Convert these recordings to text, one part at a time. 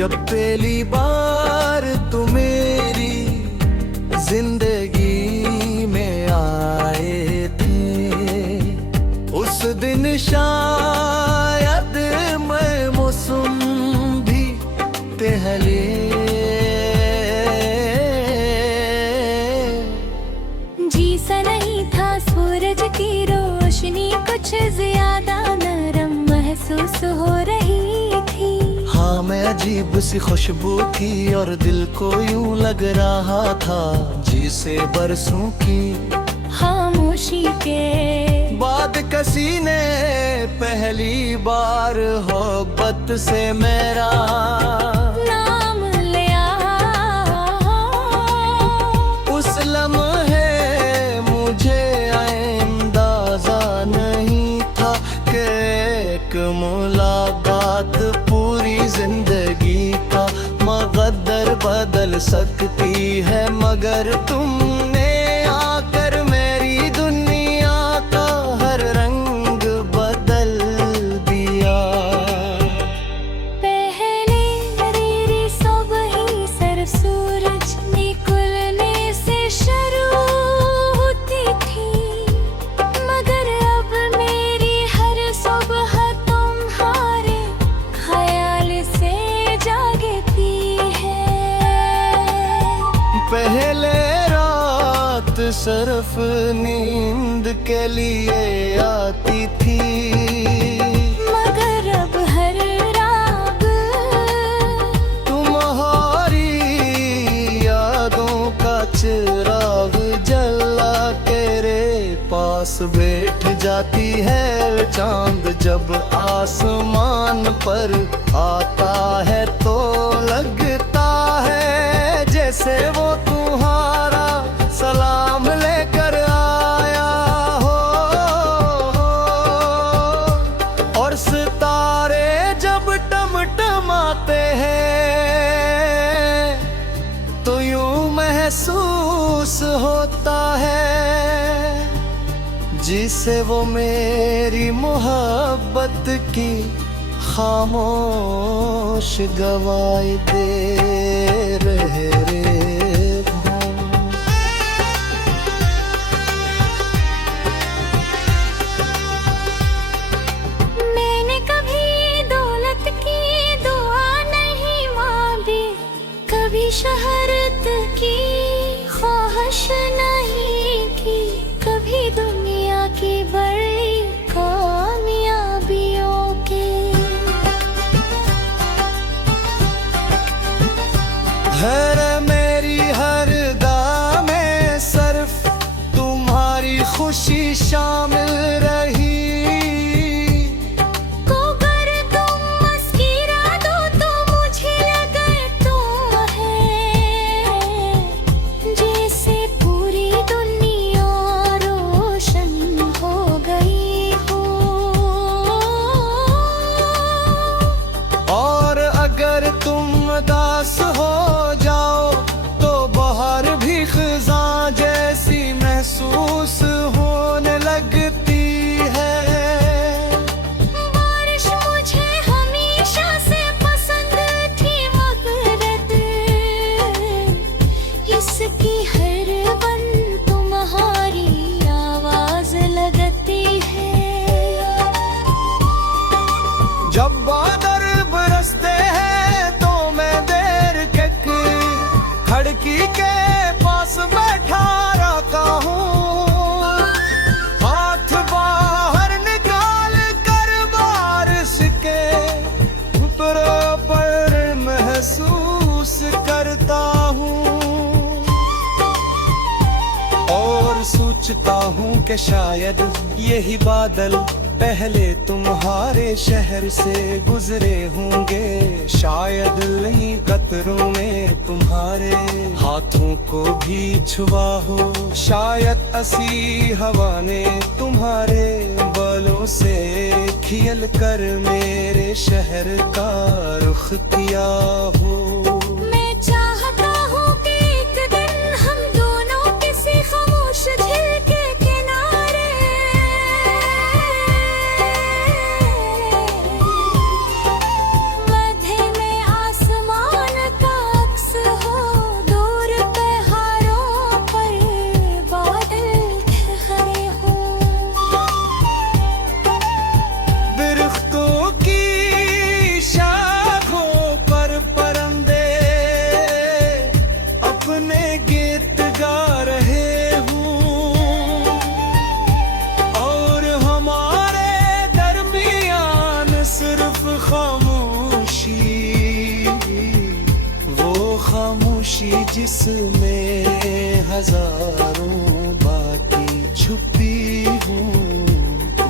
जब पहली बार तू मेरी जिंदगी में आए थे, उस दिन शायद मैं मौसम भी टहले। जी सा नहीं था सूरज की रोशनी, कुछ ज्यादा नरम महसूस हो रही थी। हाँ मैं अजीब सी खुशबू थी और दिल को यूं लग रहा था जिसे बरसों की खामोशी के बाद किसी ने पहली बार मोहब्बत से मेरा नाम लिया। उस लम्हे मुझे अंदाजा नहीं था कि एक मुलाकात पूरी जिंदगी का मकद्दर बदल सकती है। मगर तुमने आकर मेरी दुनिया का हर रंग बदल दिया। पहले मेरी सुबह ही सिर्फ सूरज निकलने से शुरू होती थी, मगर अब मेरी हर सुबह तुम्हारे ख्याल से जागती है। पहले रात सिर्फ नींद के लिए आती थी, मगर अब हर रात तुम्हारी यादों का चिराग जला तेरे पास बैठ जाती है। चांद जब आसमान पर आता है तो लगता है जैसे वो तुम्हारा सलाम लेकर आया हो। और सितारे जब टमटमाते हैं तो यूं महसूस होता है जिसे वो मेरी मोहब्बत की खामोश गवाही दे रहे रे। मैंने कभी दौलत की दुआ नहीं मांगी, कभी शहरत की ख्वाहिश नहीं की, कभी दुनिया की बड़ी कामयाबियों की। हर मेरी हर गा में सिर्फ तुम्हारी खुशी शामिल रही। अगर तुम मुस्कुरा दो तो मुझे लगे तुम है, जैसे पूरी दुनिया रोशन हो गई हो। और अगर तुम उदास हो जाओ तो बाहर भी खिज़ां जैसी महसूस होने लगती है। बारिश मुझे हमेशा से पसंद थी, मगर इसकी हर बन तुम्हारी आवाज लगती है। जब बादल बरसते हैं तो मैं देर के खिड़की के पास बैठा रहता हूँ, हाथ बाहर निकाल कर बारिश के ऊपर पर महसूस करता हूँ। और सोचता हूँ कि शायद यही बादल पहले तुम्हारे शहर से गुजरे होंगे। शायद नहीं कतरों में तुम्हारे हाथों को भी छुआ हो। शायद असी हवा ने तुम्हारे बालों से खियल कर मेरे शहर का रुख किया हो। मैं चाहता हूँ कि एक दिन हम दोनों किसी खामोश झील के किनारे बंधे में आसमान जिसमें हजारों बातें छुपी हूँ,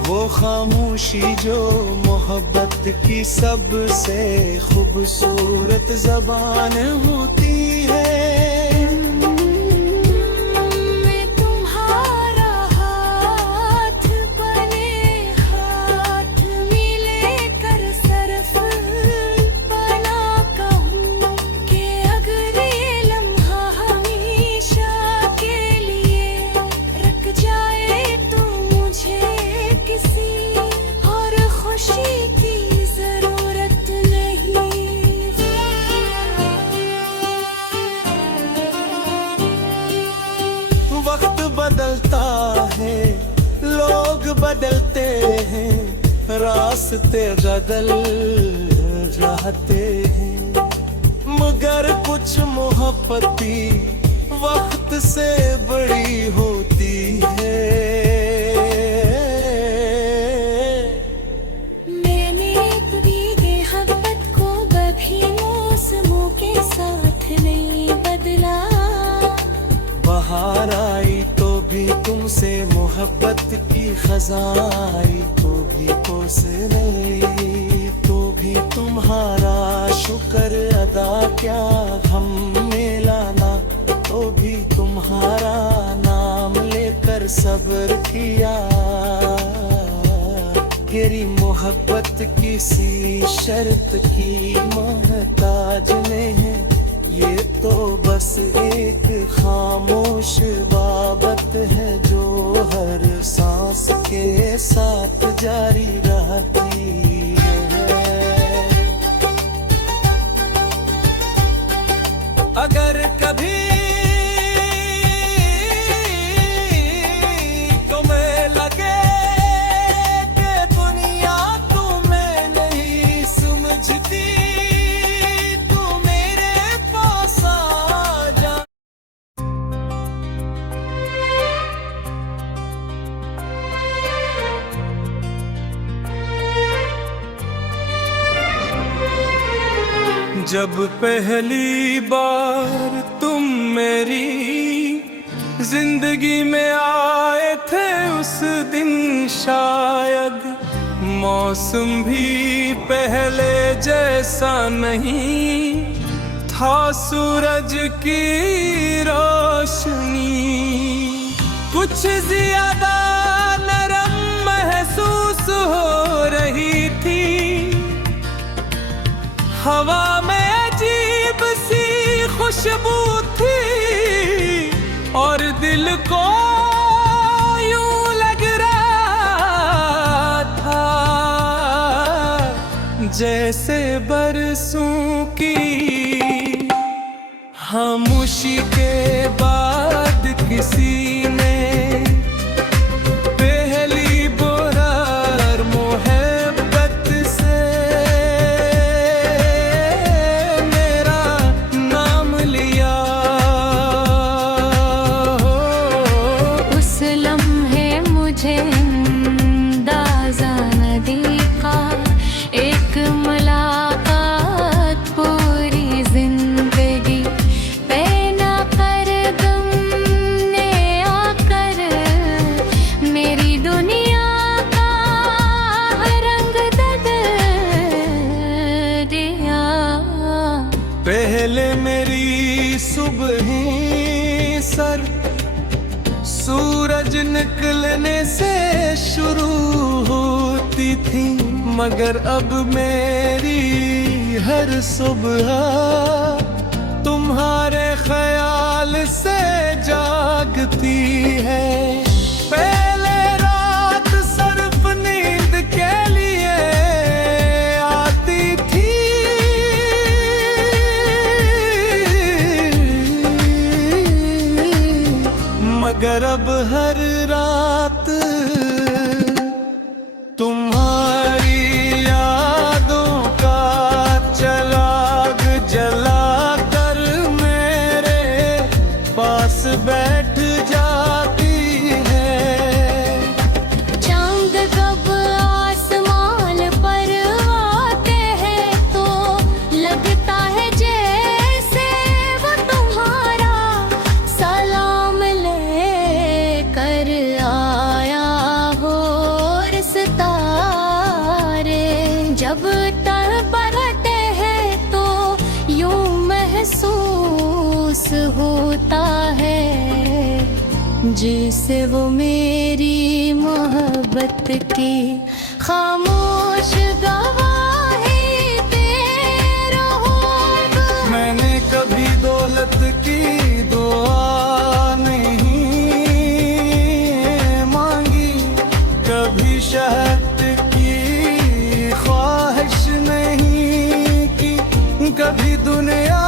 वो खामोशी जो मोहब्बत की सबसे खूबसूरत ज़बान होती है। वक्त बदलता है, लोग बदलते हैं, रास्ते बदल जाते हैं, मगर कुछ मोहब्बती वक्त से बड़ी होती है। मैंने कभी मोहब्बत को कभी मौसमों के साथ नहीं बदला। बहार आई तो भी तुमसे मोहब्बत की खजाई, तो भी कोस नहीं, तो भी तुम्हारा शुक्र अदा क्या हम में लाना, तो भी तुम्हारा नाम लेकर सब्र किया। तेरी मोहब्बत किसी शर्त की मोहताज नहीं है, ये तो बस एक खामोश बाबत है जो हर सांस के साथ जारी रहती है। अगर कभी तुम्हें लगे कि दुनिया तुम्हें नहीं समझती, जब पहली बार तुम मेरी जिंदगी में आए थे, उस दिन शायद मौसम भी पहले जैसा नहीं था, सूरज की रोशनी कुछ ज्यादा नरम महसूस हो रही थी, हवा में अजीब सी खुशबू थी, और दिल को यूं लग रहा था जैसे बरसों की खामोशी के बाद किसी ने पहले मेरी सुबह सर सूरज निकलने से शुरू होती थी, मगर अब मेरी हर सुबह तुम्हारे ख्याल से जागती है। पहले रात सिर्फ नींद के लिए आती थी, मगर अब हर रात तुम्हारी यादों का चराग जला कर मेरे पास बैठ जाती है। चांद कब आसमान पर आते हैं तो लगता है जैसे वो तुम्हारा जिसे वो मेरी मोहब्बत की खामोश गवाही दे रहूंगा। मैंने कभी दौलत की दुआ नहीं मांगी, कभी शहद की ख्वाहिश नहीं की, कभी दुनिया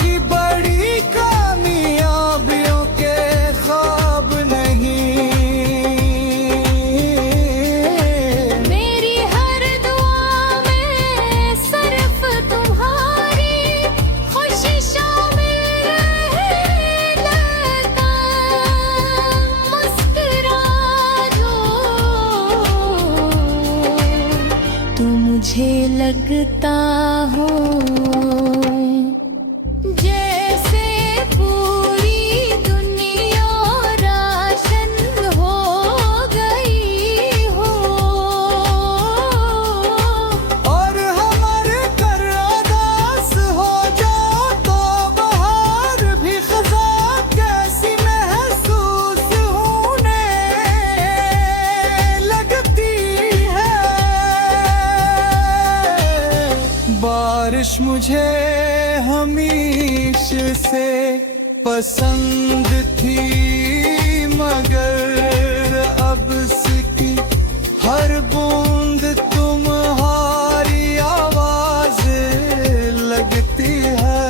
की बड़ी कामयाबियों के ख्वाब नहीं। मेरी हर दुआ में सिर्फ तुम्हारी खुशी शामिल रहे। लगा मुस्कुरा जो तो मुझे लगता हो जैसे पूरी दुनिया राशन हो गई हो। और हमारे कर अदास हो जाओ तो बाहर भी खजा कैसी महसूस होने लगती है। बारिश मुझे हमेशा से पसंद थी, मगर अब इसकी हर बूंद तुम्हारी आवाज लगती है।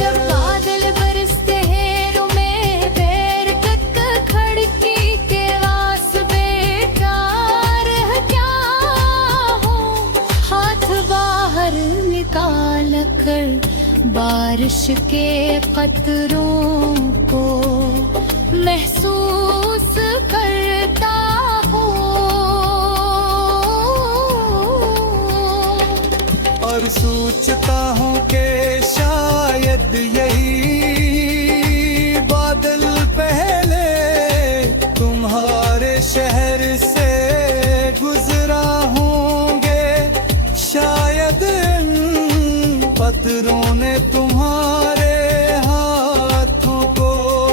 जब बादल बरसते हैं रुमें पैर तक खड़की के वास बेकार है क्या हो। हाथ बाहर निकाल कर बारिश के कतरों को महसूस करता हूँ। और सोचता हूँ कि शायद यही बादल पहले तुम्हारे शहर से गुजरा होंगे। शायद इन पत्थरों ने तुम्हारे हाथों को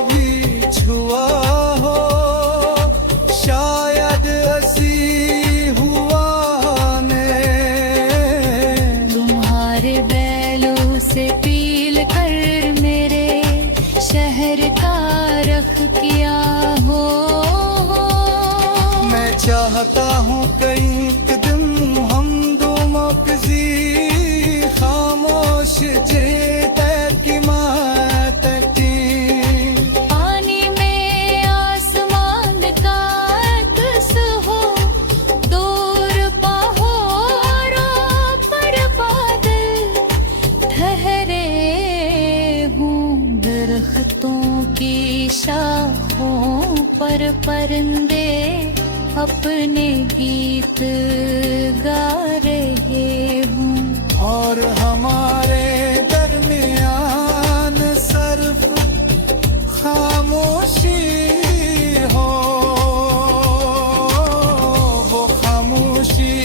भी छुआ हो। शायद ऐसी हुआ ने तुम्हारे बैलों से पील कर मेरे शहर का रख किया हो। मैं चाहता हूँ कई कदम हम दोनों किसी खामोश जेते की मातकी। पानी में आसमान का अक्स हो, दूर पहाड़ों पर बादल ठहरे हूँ। दरख्तों की शाखों पर परिंदे अपने गीत गा रहे हूँ। और हमारे दरमियान सिर्फ खामोशी हो। वो खामोशी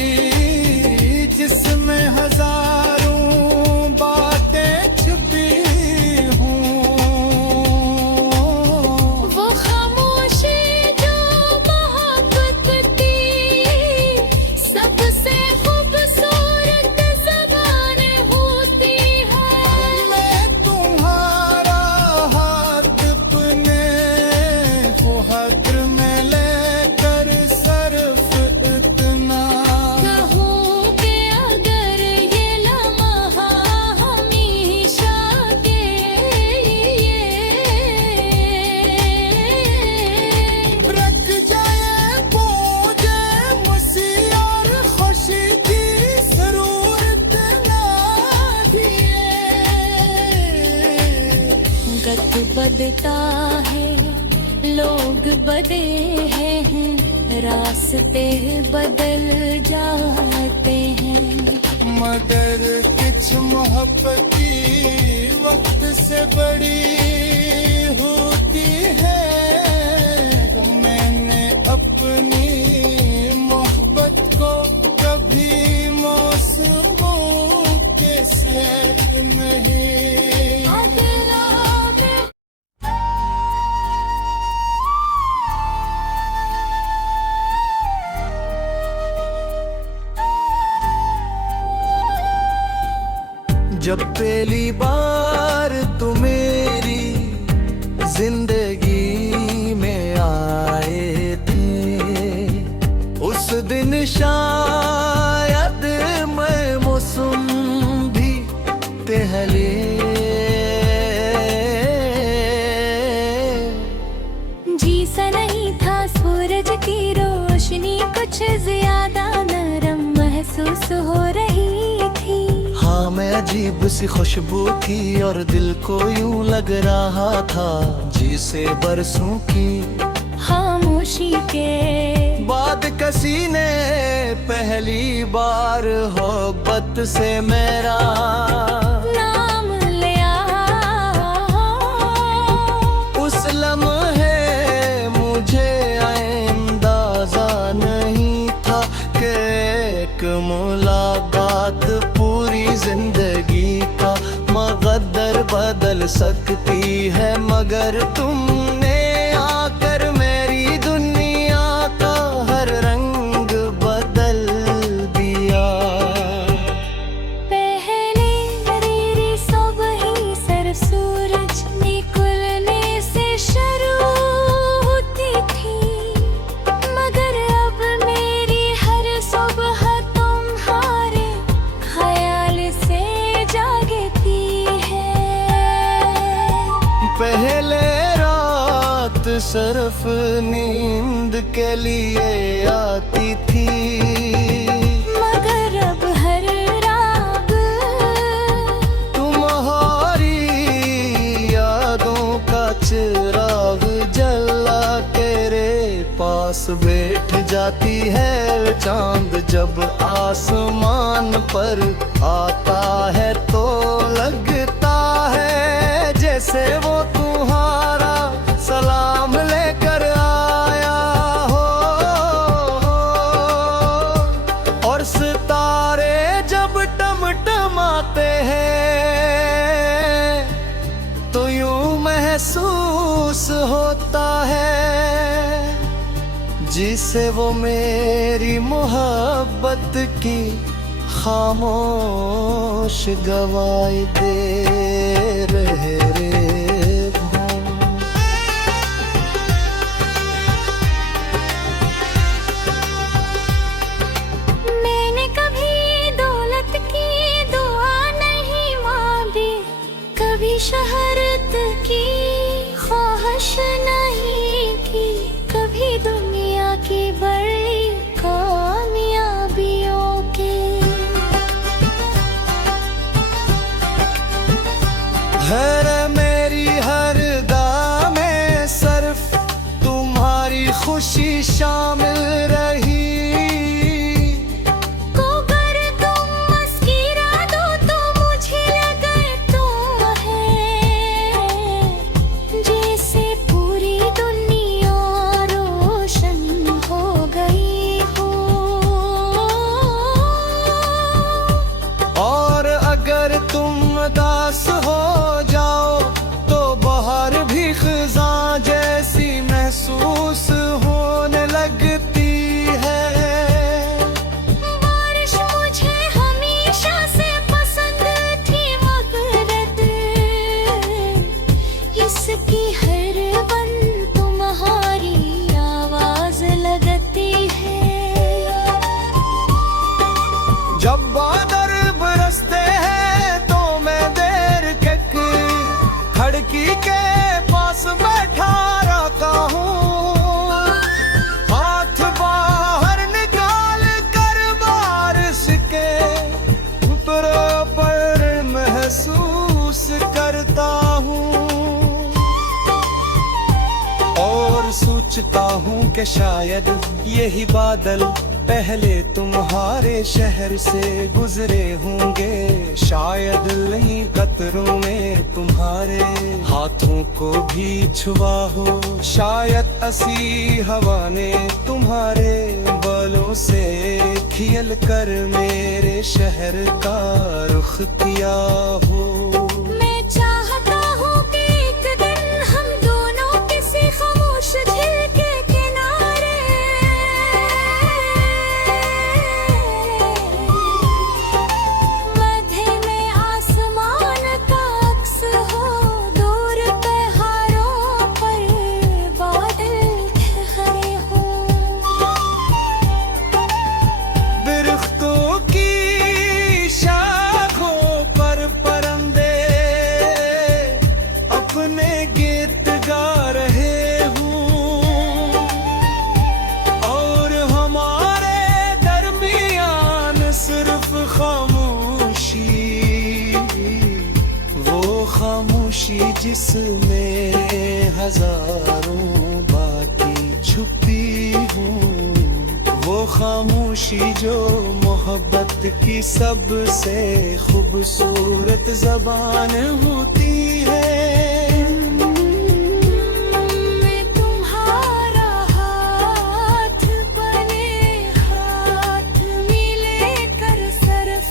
जिसमें हजारों बातें छुपी हूँ। वो खामोशी जो मोहब्बत की सबसे खूबसूरत ज़बान होती है। मैं तुम्हारा हाथ अपने हाथ में लेकर सिर्फ इतना कहूँ कि अगर ये लम्हा हमेशा के रख जाए पूजे मुसी और खुशी की जरूरत ना गत बदता है, लोग बदे हैं, रास्ते बदल जाते हैं। मगर कुछ मोहब्बती वक्त से बड़ी होती है। मैंने अपनी मोहब्बत को कभी मौसमों के साथ नहीं। जब पहली बार तू मेरी जिंदगी में आए थे, उस दिन शायद मैं मौसम भी टहले। जी सा नहीं था सूरज की रोशनी, कुछ ज्यादा नरम महसूस हो रही थी। हाँ मैं अजीब सी खुशबू थी और दिल को यूं लग रहा था जिसे बरसों की खामोशी के बाद किसी ने पहली बार मोहब्बत से मेरा नाम लिया। उस लम्हे मुझे अंदाजा नहीं था कि एक मुलाकात पूरी जिंदगी का मकद्दर बदल सकती है। मगर तुमने आकर मेरी दुनिया का हर रंग बदल दिया। पहले मेरी सुबह ही सर सूरज निकलने से शुरू होती थी, मगर अब मेरी हर सुबह तुम्हारे ख्याल से जागती है। पहले रात सिर्फ नींद के लिए आती थी, मगर अब हर रात तुम्हारी यादों का चिराग जला तेरे पास बैठ जाती है। चांद जब आसमान पर आता है तो लगता है जैसे वो तुम्हारा सलाम लेकर आया हो। और सितारे जब टमटमाते हैं तो यूं महसूस होता है जिसे वो मेरी मोहब्बत की खामोश गवाही दे रहे रे। मैंने कभी दौलत की दुआ नहीं मांगी, कभी शहरत की ख्वाहिश नहीं की, कभी दुनिया की बड़ी कामयाबियों की। हर मेरी हर दा में सिर्फ तुम्हारी खुशी शामिल रही। अगर तुम मुस्कुरा दो तो मुझे लगे तुम है, जैसे पूरी दुनिया रोशन हो गई हो। और अगर तुम उदास हो जाओ तो बाहर भी खिज़ां जैसी महसूस होने लगती है। बारिश मुझे हमेशा से पसंद थी, मगर इसकी हर बन तुम्हारी आवाज लगती है। जब बादल बरसते हैं तो मैं देर तक खिड़की के पास बैठा रहता हूँ, हाथ बाहर निकाल कर बारिश के ऊपर पर महसूस करता हूँ। और सोचता हूँ कि शायद यही बादल पहले तुम्हारे शहर से गुजरे होंगे। शायद नहीं कतरों में तुम्हारे हाथों को भी छुआ हो। शायद असी हवा ने तुम्हारे बालों से खियल कर मेरे शहर का रुख किया हो। मैं चाहता हूँ कि एक दिन हम दोनों किसी खामोश झील के किनारे मध्य में आसमान जिसमें हजारों बातें छुपी हूँ, वो खामोशी जो मोहब्बत की सबसे खूबसूरत ज़बान होती है। मैं तुम्हारा हाथ बने हाथ मिले कर सरफ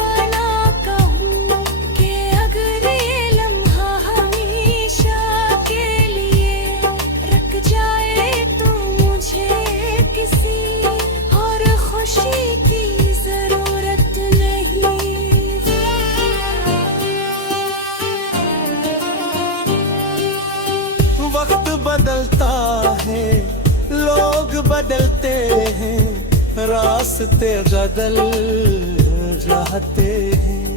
बना कहूँ कि अगर ये लम्हा हमेशा के लिए रख जाए तो मुझे किसी और खुशी की जरूरत नहीं। वक्त बदलता है, लोग बदलते हैं, रास्ते बदल जाते हैं,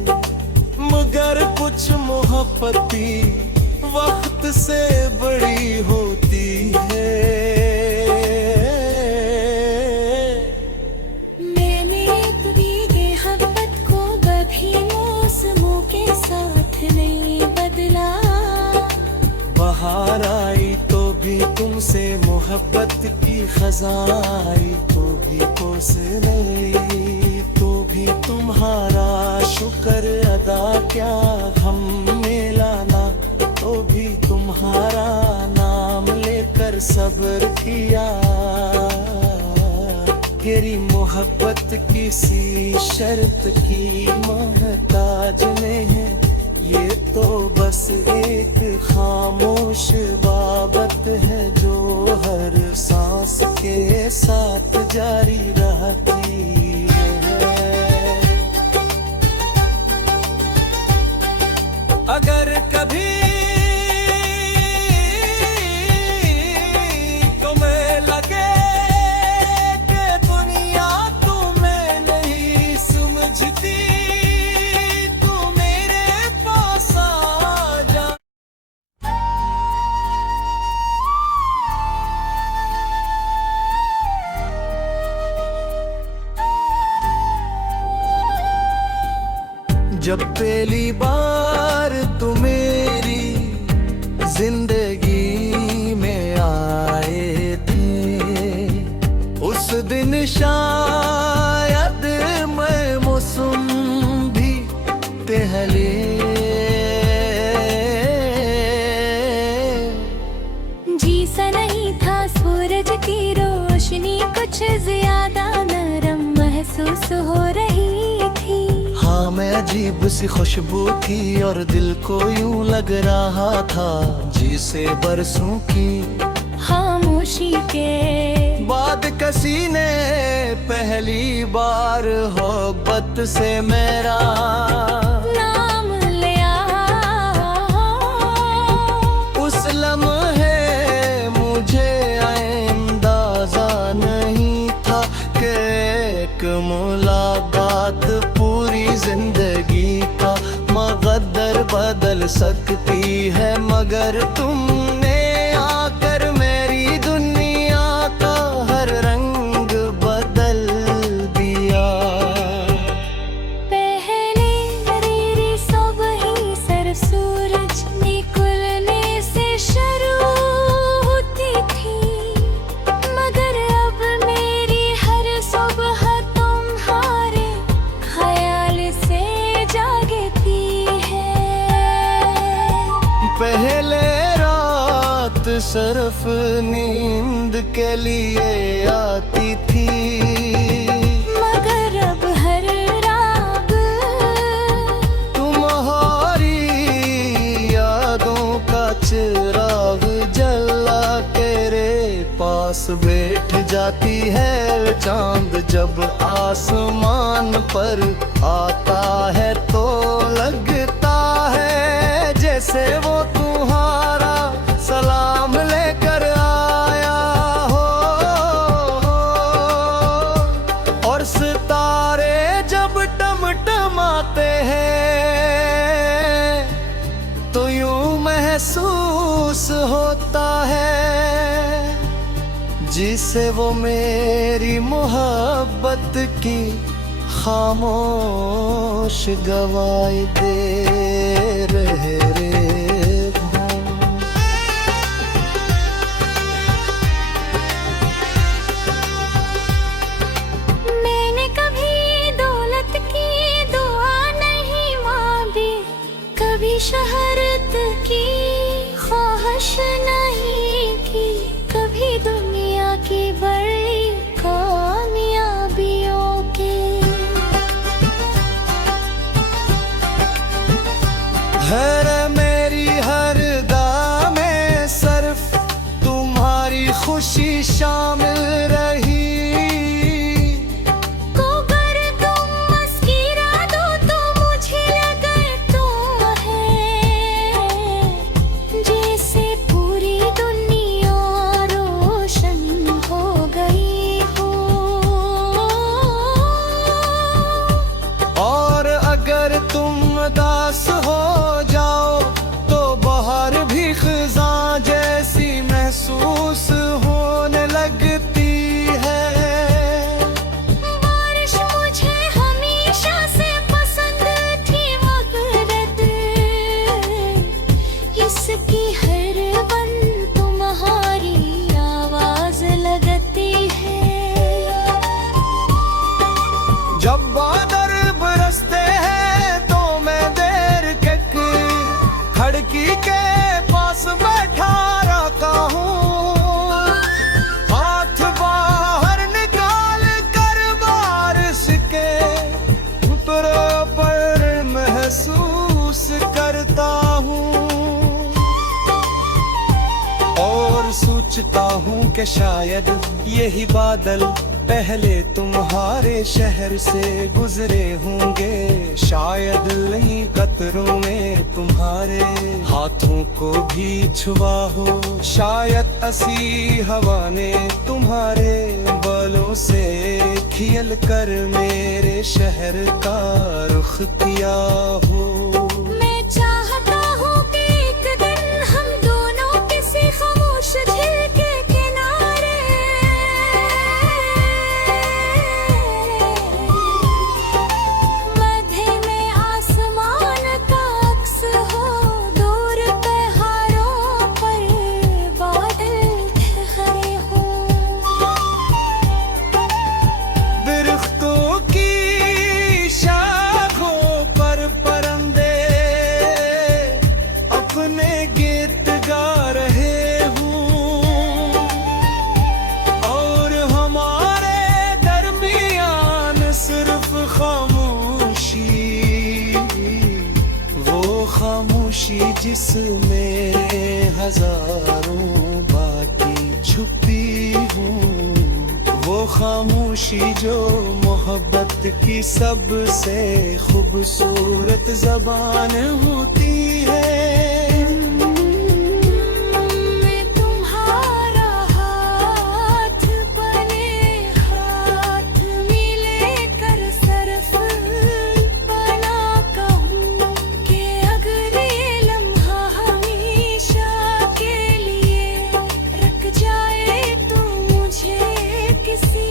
मगर कुछ मोहब्बती वक्त से बड़ी होती है। मैंने कभी मोहब्बत को कभी मौसमों के साथ नहीं बदला। बहार आई तो भी तुमसे मोहब्बत की खजाई, तो भी कोस नहीं, तो भी तुम्हारा शुक्र अदा क्या हम में लाना, तो भी तुम्हारा नाम लेकर सब्र किया। तेरी मोहब्बत किसी शर्त की मोहताज नहीं है, ये तो बस एक खामोश बाबत है जो हर सांस के साथ जारी रहती है। अगर कभी तुम्हें लगे कि दुनिया तुम्हें नहीं समझती, जब पहली बार तू मेरी जिंदगी में आए थे, उस दिन शायद मैं मौसम भी टहले। जी सा नहीं था सूरज की रोशनी, कुछ ज्यादा नरम महसूस हो रही थी। हाँ मैं अजीब सी खुशबू थी और दिल को यूं लग रहा था जिसे बरसों की खामोशी के बाद किसी ने पहली बार मोहब्बत से मेरा नाम लिया। उस लम्हे मुझे अंदाजा नहीं था कि एक मुलाकात पूरी जिंदगी का मकद्दर बदल सकती है, मगर तुमने आकर मेरी दुनिया का हर रंग बदल दिया। पहले मेरी सुबह ही सर सूरज निकलने से शुरू होती थी, मगर अब मेरी हर सुबह तुम्हारे ख्याल से जागती है। पहले रात सिर्फ नींद के लिए आती थी, मगर अब हर रात तुम्हारी यादों का चिराग जला तेरे पास बैठ जाती है। चांद जब आसमान पर आता है तो लगता है जैसे वो तुम्हारा सलाम लेकर आया हो, और सितारे जब टमटमाते हैं तो यूं महसूस होता है जिसे वो मेरी मोहब्बत की खामोश गवाही दे रहे रे। और सोचता हूँ कि शायद यही बादल पहले तुम्हारे शहर से गुजरे होंगे, शायद नहीं कतरों में तुम्हारे हाथों को भी छुआ हो, शायद असी हवा ने तुम्हारे बालों से खियल कर मेरे शहर का रुख किया हो। मैं चाहता हूँ कि एक दिन हम दोनों किसी खामोश झील के किनारे मध्य में आसमान का अक्स हो, दूर पहाड़ों पर बादल ठहरे हों। दरख्तों की शाखों पर परिंदे अपने गीत गा रहे हूँ, और हमारे दरमियान सिर्फ खामोशी, वो खामोशी जिसमें हजारों बातें छुपी हूँ, वो खामोशी जो मोहब्बत की सबसे खूबसूरत ज़बान होती है। मैं तुम्हारा हाथ बने हाथ मिले कर सरफ बना कहूँ कि अगर ये लम्हा हमेशा के लिए रख जाए तो मुझे किसी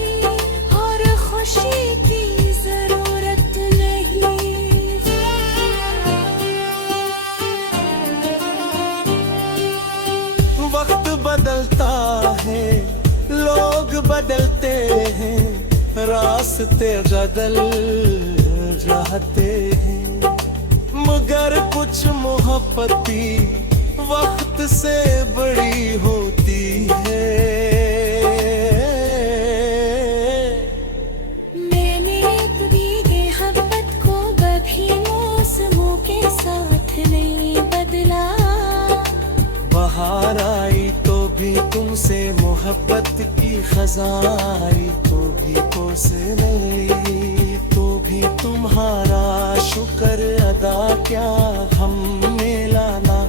और खुशी की जरूरत नहीं। वक्त बदलता है, लोग बदलते हैं, रास्ते बदल जाते हैं, मगर कुछ मोहब्बती वक्त से बड़ी होती है। मैंने कभी मोहब्बत को कभी मौसमों के साथ नहीं बदला, बहार आई तो भी तुमसे मोहब्बत की खजाई, तो भी कोस नहीं, तो भी तुम्हारा शुक्र अदा क्या हम मिलाना,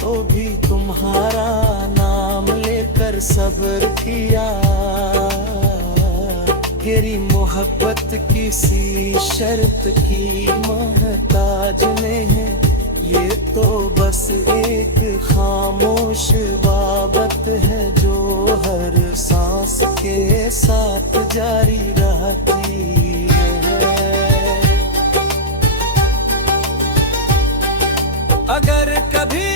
तो भी तुम्हारा नाम लेकर सब्र किया। तेरी मोहब्बत किसी शर्त की मोहताज नहीं है, ये तो बस एक खामोश बाबत है जो हर सांस के साथ जारी रहती है। अगर कभी